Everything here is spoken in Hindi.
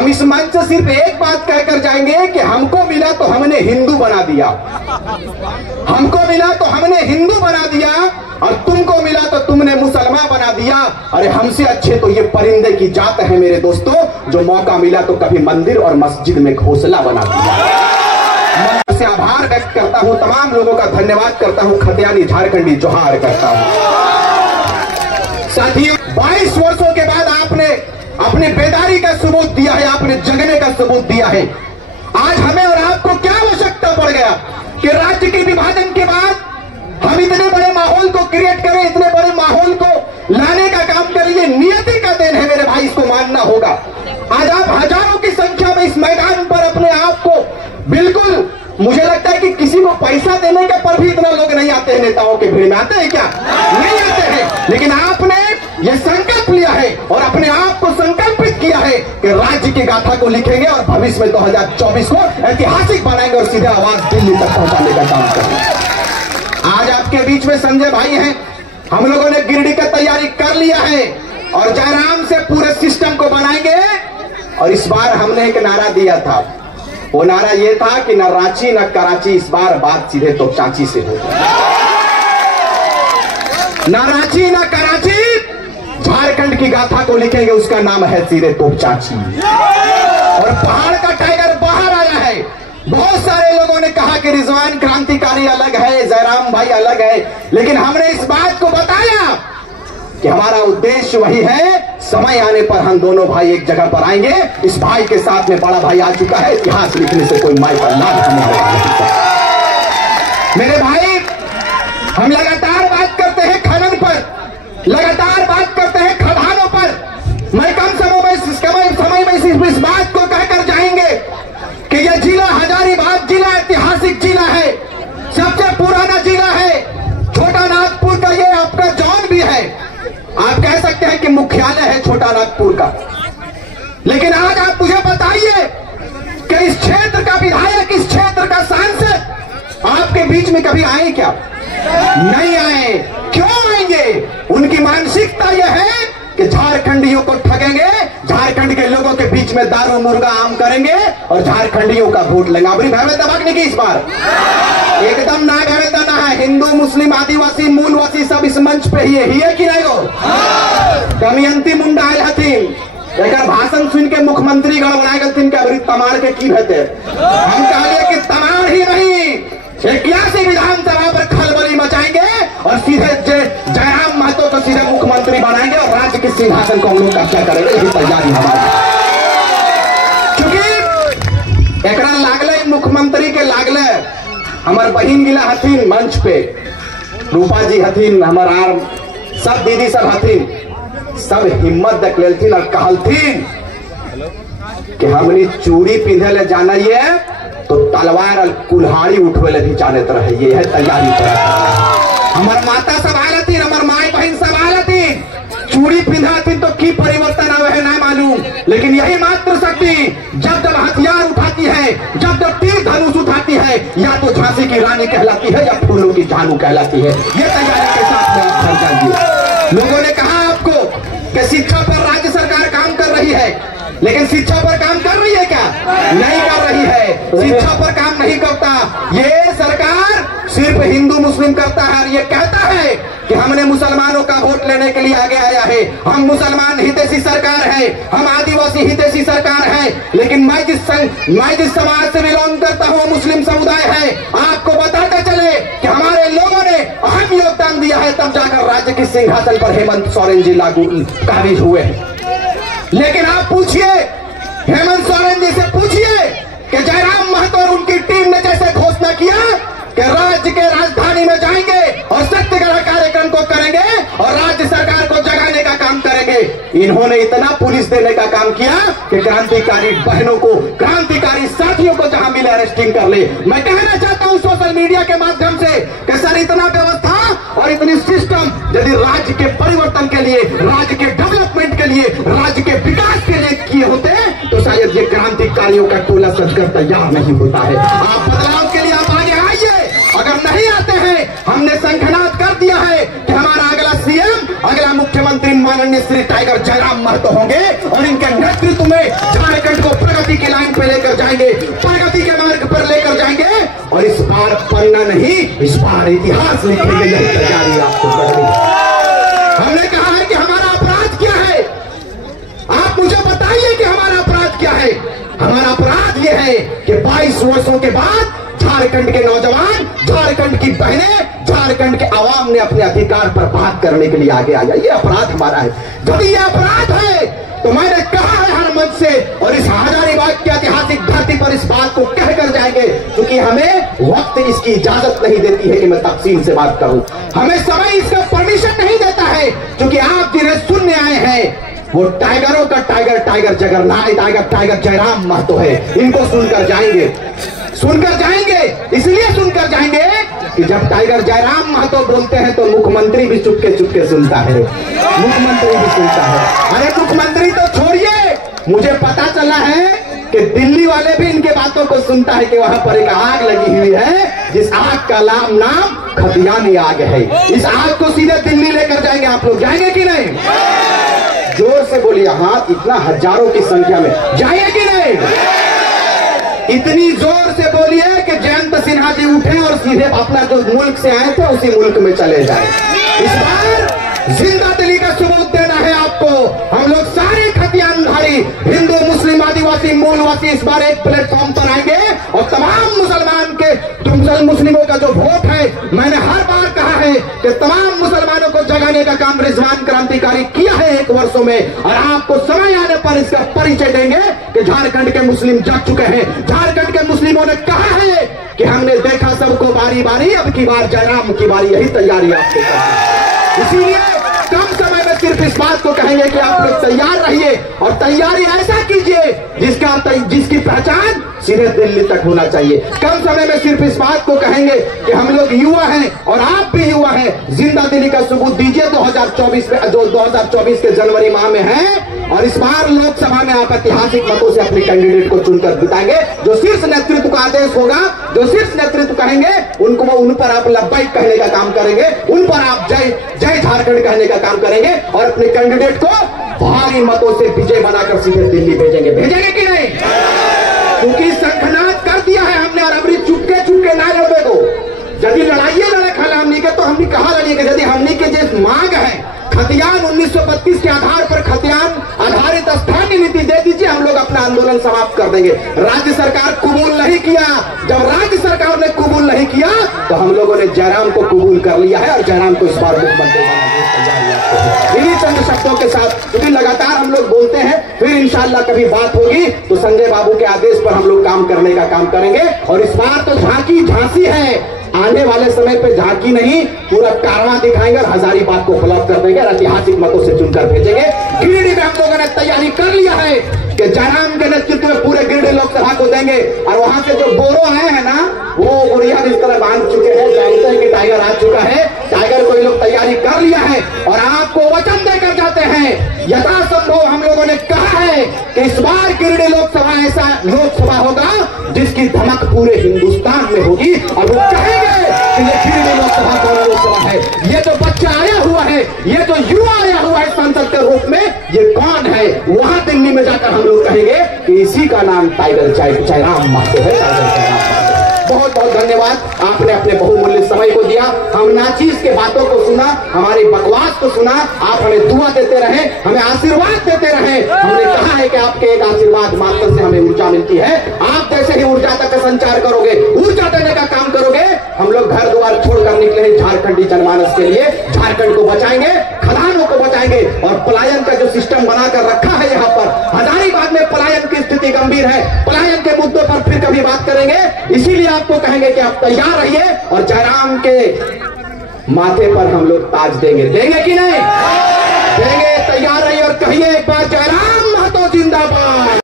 हम इस मंच से सिर्फ एक बात कहकर जाएंगे कि हमको मिला तो हमने हिंदू बना दिया, हमको मिला तो हमने हिंदू बना दिया, और तुमको मिला तो तुमने मुसलमान बना दिया। अरे हमसे अच्छे तो ये परिंदे की जात है मेरे दोस्तों, जो मौका मिला तो कभी मंदिर और मस्जिद में घोंसला बना दिया। मैं से आभार व्यक्त करता हूं, तमाम लोगों का धन्यवाद करता हूं, खतियानी झारखंडी जोहार करता हूं। साथियों, 22 वर्षों के बाद आपने अपनी बेदारी का सबूत दिया है, आपने जगने का सबूत दिया है। आज हमें और आपको क्या आवश्यकता पड़ गया कि राज्य के विभाजन के बाद हम इतने बड़े माहौल को क्रिएट करें, इतने बड़े माहौल को लाने का काम करें। ये नियति का देन है मेरे भाई, इसको मानना होगा। आज आप हजारों की संख्या में इस मैदान पर अपने आप को बिल्कुल, मुझे लगता है कि किसी को पैसा देने के पर भी इतना लोग नहीं आते हैं, नेताओं के भीड़ में आते हैं क्या? नहीं आते हैं। लेकिन आपने ये संकल्प लिया है और अपने आप को संकल्पित किया है कि राज्य की गाथा को लिखेंगे और भविष्य में 2024 को ऐतिहासिक बनाएंगे और सीधे आवाज दिल्ली तक पहुंचाने का काम करेंगे। आज आपके बीच में संजय भाई हैं, हम लोगों ने गिरडी का तैयारी कर लिया है और जयराम से पूरे सिस्टम को बनाएंगे। और इस बार हमने एक नारा दिया था, वो नारा ये था कि न रांची न कराची, इस बार बात सीधे तो चाची से हो। न रांची न कराची, झारखंड की गाथा को लिखेंगे, उसका नाम है सीधे तो चाची। और पहाड़ का टाइगर बाहर आया है। बहुत सारे लोगों ने कहा कि रिजवान क्रांतिकारी अलग है, जयराम भाई अलग है, लेकिन हमने इस बात को बताया कि हमारा उद्देश्य वही है। समय आने पर हम दोनों भाई एक जगह पर आएंगे। इस भाई के साथ में बड़ा भाई आ चुका है, इतिहास लिखने से कोई माई पर लाभ हमें मेरे भाई। हम लगातार बात करते हैं खनन पर, लगातार बात करते हैं खदानों पर। मैं कम समय में इस बात को कहकर जाएंगे कि यह जिला हजारीबाग जिला ऐतिहासिक जिला है, सबसे पुराना जिला है। छोटा नागपुर का ये आपका जॉन भी है, आप कह सकते हैं कि मुख्यालय है छोटा नागपुर का। लेकिन आज आप मुझे बताइए कि इस क्षेत्र का विधायक, इस क्षेत्र का सांसद आपके बीच में कभी आए क्या? नहीं आए। क्यों आएंगे? उनकी मानसिकता यह है कि झारखंडियों को ठगेंगे, झारखंड के लोगों के बीच में दारू मुर्गा आम करेंगे और झारखंडियों का वोट लेंगे। अपनी भैरवता भागने की इस बार एकदम ना भैरवता ना है। हिंदू मुस्लिम आदिवासी मूलवासी सब इस मंच पे ही है कि नहीं? हो दमयंती मुंडा आयल हथिन, एक भाषण सुन के मुख्यमंत्री गड़बड़ा गलथिन के अभी तमार के की भेते। हम कहिए कि तमार ही नहीं, 81 विधानसभा पर खलबली मचाएंगे और सीधे जयराम महतो को सीधे मुख्यमंत्री बनाएंगे और राज्य के सिंहासन को हम लोग कब्जा करेंगे। यही तैयारी हमारी। क्योंकि एक लागले मुख्यमंत्री के लागले हमार बहन गिला हथिन मंच पे, रूपा जी हथिन, हमार सब दीदी सब हथिन, सब हिम्मत देख लेथिन और कहलथिन कि हमनी चूड़ी पिंधे ले जाना ये तो तलवार और कुल्हाड़ी उठवे ले भी जानत रहे। ये है तैयारी कर हमार माता सब आती, हमार माई बहन सब आती, चूड़ी पिंधाती तो की परिवर्तन आवे है ना मालूम। लेकिन यही मात्र शक्ति जब जब हथियार उठाती है, जब जब तीर धनुष उठाती है, या तो झांसी की रानी कहलाती है या फूलों की झानू कहलाती है। ये तैयारी के साथ में आप कर जाइए। लोगों ने कहा आपको कि शिक्षा पर राज्य सरकार काम कर रही है, लेकिन शिक्षा पर काम कर रही है क्या? नहीं कर रही है। शिक्षा पर काम नहीं करता ये सरकार, सिर्फ हिंदू मुस्लिम करता है। और ये कहता है कि हमने मुसलमानों का वोट लेने के लिए आगे आया है, हम मुसलमान हितैषी सरकार है, हम आदिवासी हितैषी सरकार है। लेकिन मैं जिस समाज से बिलोंग करता हूँ मुस्लिम समुदाय है। आपको बताते चले कि हमारे लोगों ने अहम योगदान दिया है, तब जाकर राज्य के सिंहासन पर हेमंत सोरेन जी लागू काबिज हुए। लेकिन आप पूछिए हेमंत सोरेन जी से, पूछिए कि जयराम महतो और उनकी टीम ने जैसे घोषणा किया कि राज्य के राजधानी में जाएंगे और सत्याग्रह कार्यक्रम को करेंगे और राज्य सरकार को जगाने का काम करेंगे, इन्होंने इतना पुलिस देने का काम किया कि क्रांतिकारी बहनों को, क्रांतिकारी साथियों को जहां मिले अरेस्टिंग कर ले। मैं कहना चाहता हूं सोशल मीडिया के माध्यम से कि सर इतना व्यवस्था और इतनी सिस्टम यदि राज्य के परिवर्तन के लिए, राज्य के डेवलपमेंट के लिए, राज्य के विकास के लिए किए होते तो शायद ये क्रांतिकारियों का टोला सजकर तैयार नहीं होता है। आप बदलाव के लिए आप आगे आइए। अगर नहीं आते हैं, हमने संघनाद कर दिया है कि हमारा अगला सीएम, अगला मुख्यमंत्री माननीय श्री टाइगर जयराम महतो होंगे और इनके नेतृत्व में झारखंड को प्रगति की लाइन पे लेकर जाएंगे, प्रगति के मार्ग पर लेकर जाएंगे। और इस बार पन्ना नहीं, इस बार इतिहास लिखेंगे। यही तैयारी आपको करनी है। हमने कहा है कि हमारा अपराध क्या है, आप मुझे बताइए कि हमारा अपराध क्या है। हमारा अपराध यह है कि 22 वर्षों के बाद झारखंड के नौजवान, झारखंड की बहनें, झारखंड के आवाम ने अपने अधिकार पर बात करने के लिए आगे आया। ये अपराध हमारा है। जब ये अपराध है तो मैंने कहा है हर मंच से, और इस हजारीबाग की ऐतिहासिक धरती पर इस बात को कहकर जाएंगे, क्योंकि हमें वक्त इसकी इजाजत नहीं देती है कि मैं तफसील से बात करूं। हमें समय इसका परमिशन नहीं देता है, क्योंकि आप जिन्हें सुनने आए हैं वो टाइगरों का tiger, tiger Jagarnath, tiger Jairam Mahato है। इनको सुनकर जाएंगे, सुनकर जाएंगे। इसलिए सुनकर जाएंगे कि जब टाइगर जयराम महतो बोलते हैं तो मुख्यमंत्री भी चुपके चुपके सुनता है, मुख्यमंत्री भी सुनता है। अरे मुख्यमंत्री तो छोड़िए, मुझे पता चला है कि दिल्ली वाले भी इनके बातों को सुनता है कि वहां पर एक आग लगी हुई है, जिस आग का नाम खतियानी आग है। इस आग को सीधे दिल्ली लेकर जाएंगे। आप लोग जाएंगे कि नहीं? जोर से बोलिए। हाँ, इतना हजारों की संख्या में जाएंगे कि नहीं? इतनी जोर से बोलिए कि जयंत सिन्हा जी उठे और सीधे अपना जो मुल्क से आए थे उसी मुल्क में चले जाए। इस बार जिंदा दिली का सबूत देना है आपको। हम लोग सारे खतियानधारी, हिंदू, मुस्लिम, आदिवासी, मूलवासी इस बार एक प्लेटफॉर्म पर आएंगे और तमाम मुसलमान के मुस्लिमों का जो वोट है, मैंने हर बार कहा है कि तमाम मुसलमानों को जगाने का काम रिजवान क्रांतिकारी किया है 1 वर्षों में, और आपको समय आने पर इसका परिचय देंगे कि झारखंड के मुस्लिम जग चुके हैं। झारखंड के मुस्लिमों ने कहा है कि हमने देखा सबको बारी बारी, अब की बार जयराम की बारी। यही तैयारी आपको करनी है। इसीलिए कम समय में सिर्फ इस बात को कहेंगे कि आप लोग तैयार रहिए, और तैयारी ऐसा कीजिए जिसकी पहचान सीधे दिल्ली तक होना चाहिए। कम समय में सिर्फ इस बात को कहेंगे कि हम लोग युवा हैं और आप भी युवा हैं। जिंदा दिली का सबूत दीजिए 2024 में, जो 2024 के जनवरी माह में है, और इस बार लोकसभा में आप ऐतिहासिक मतों से अपने कैंडिडेट को चुनकर बिताएंगे। जो शीर्ष नेतृत्व का आदेश होगा, जो शीर्ष नेतृत्व कहेंगे, उन पर आप लब्बैक कहने का काम करेंगे, उन पर आप जय जय झारखंड कहने का काम करेंगे, और अपने कैंडिडेट को भारी मतों से विजय बनाकर सीधे दिल्ली भेजेंगे। भेजेंगे कि नहीं? क्योंकि संखनाद कर दिया है हमने, और हमने चुपके चुपके ना लड़े को। यदि लड़ाइए लड़े खाला हमनी के, तो हमने कहा लड़िए कि यदि हमनी के जो मांग है खतियान 1932 के आधार पर खतियान आधारित स्थानीय नीति दे दीजिए, हम लोग अपना आंदोलन समाप्त कर देंगे। राज्य सरकार कबूल नहीं किया। जब राज्य सरकार ने कबूल नहीं किया तो हम लोगों ने जयराम को कबूल कर लिया है, और जयराम को इस बार मुख्यमंत्री बनाने। इन्हीं चंद शब्दों के साथ, क्योंकि लगातार हम लोग बोलते हैं, फिर इंशाल्लाह कभी बात होगी तो संजय बाबू के आदेश पर हम लोग काम करने का काम करेंगे। और इस बार तो झांकी झांसी है, आने वाले समय पे झांकी नहीं, पूरा कारवां दिखाएंगे और हजारीबाग को ब्लॉक कर देंगे, ऐतिहासिक मतों से चुनकर भेजेंगे। गिरिडीह में हम लोगों ने तैयारी कर लिया है कि जयराम के नेतृत्व में पूरे गिरिडीह लोकसभा को देंगे, और वहां से जो बोरो आए हैं ना, वो बुढ़िया इस तरह बांध चुके हैं, जानते हैं कि टाइगर आ चुका है। टाइगर को ये लोग तैयारी कर लिया है, और आपको वचन देकर जाते हैं, यथासंभव हम लोगों ने कहा है कि इस बार गिरिडीह लोकसभा ऐसा लोकसभा होगा जिसकी धमक पूरे हिंदुस्तान में होगी, और वो कहेंगे कि ये गिरिडीह लोकसभा कौन लोकसभा है, ये तो बच्चा आया हुआ है, ये तो युवा आया हुआ है सांसद के रूप में, ये कौन है। वहां दिल्ली में जाकर हम लोग कहेंगे कि इसी का नाम टाइगर जयराम महतो है, टाइगर जयराम महतो। बहुत बहुत धन्यवाद, आपने अपने बहुमूल्य समय को दिया। हम नाचीज के बातों को सुना, हमारी बकवास को सुना, आप हमें दुआ देते रहे, हमें आशीर्वाद देते रहे। हमने कहा है कि आपके एक आशीर्वाद मात्र से हमें ऊर्जा मिलती है। आप जैसे ही ऊर्जा तक संचार करोगे, ऊर्जा देने का काम करोगे, हम लोग घर द्वार छोड़कर निकले हैं झारखंडी जनमानस के लिए। झारखंड को बचाएंगे, खदानों को बचाएंगे, और पलायन का जो सिस्टम बनाकर रखा है यहाँ पर, हजारीबाग में पलायन की स्थिति गंभीर है। पलायन के मुद्दों पर फिर कभी बात करेंगे, इसीलिए आपको कहेंगे कि आप तैयार रहिए, और जयराम के माथे पर हम लोग ताज देंगे। देंगे कि नहीं? देंगे। तैयार रहिए और कहिए एक बार जयराम।